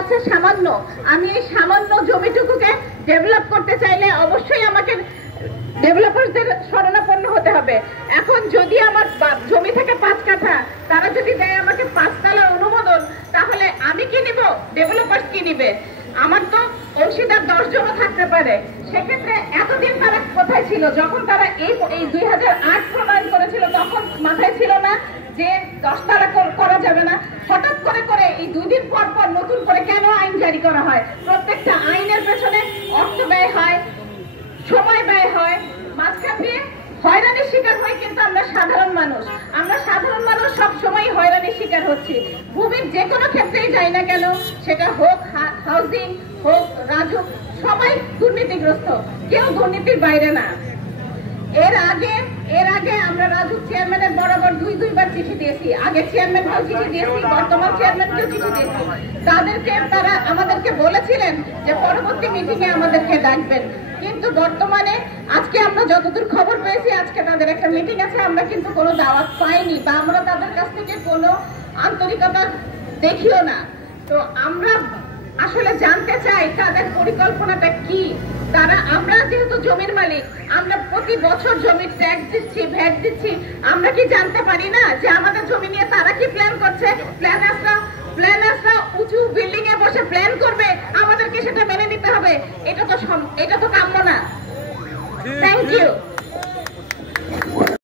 আছে সামান্য, আমি এই সামান্য জমিটুকুকে ডেভেলপ করতে চাইলে অবশ্যই আমাকে ডেভেলপারদের শরণাপন্ন হতে হবে। এখন যদি আমার জমি থেকে 5 কাঠা, তারা যদি দেয় আমাকে 5 তলা অনুমোদন, তাহলে আমি কি নিব, ডেভেলপার কি নিবে? আমার তো অংশীদার 10 জনও থাকতে পারে। সেক্ষেত্রে এতদিন তারা কোথায় ছিল? যখন তারা এই 2008 প্রণয়ন করেছিল তখন মাথায় ছিল না যে 10 তলা করা যাবে না? হঠাৎ করে এই 2 দিন পর পর নতুন করে কেন আইন জারি করা হয়? প্রত্যেকটা আইনের পেছনে অর্থ ব্যয় হয়, সময় ব্যয় হয়, মাঝখান দিয়ে হয়রানির শিকার হয়। কিন্তু আমরা সাধারণ মানুষ সব সময় হয়রানির শিকার হচ্ছি। ভূমির যে কোনো ক্ষেত্রেই যাই না কেন, সেটা হোক হাউজিং, হোক রাজুক, সবাই দুর্নীতিগ্রস্ত, কেউ দুর্নীতির বাইরে না। এর আগে আমরা রাজুক চেয়ারম্যানের বরাবর 2বার চিঠি দিয়েছি। আগে চেয়ারম্যানকেও চিঠি দিয়েছি, বর্তমান চেয়ারম্যানকেও চিঠি দিয়েছি। তারা আমাদেরকে বলেছিলেন যে পরবর্তী মিটিং এ আমাদেরকে ডাকবেন। কিন্তু বর্তমানে আজকে আমরা যতদূর খবর পেয়েছি, আজকে তাদের একটা মিটিং আছে, আমরা কিন্তু কোনো দাওয়াত পাইনি বা আমরা তাদের কাছ থেকে কোনো আন্তরিকতা দেখিও না। তো আমরা আসলে জানতে চাই তাদের পরিকল্পনাটা কি। আমরা যেহেতু জমির মালিক, আমরা প্রতি বছর জমির ট্যাক্স দিচ্ছি, ভ্যাট দিচ্ছি, আমরা কি জানতে পারি না যে আমাদের জমি নিয়ে তারা কি প্ল্যান করছে? প্ল্যানার্সরা উঁচু বিল্ডিং এ বসে প্ল্যান করবে, আমাদেরকে সেটা মেনে নিতে হবে। এটা তো কাম্য না। Thank you.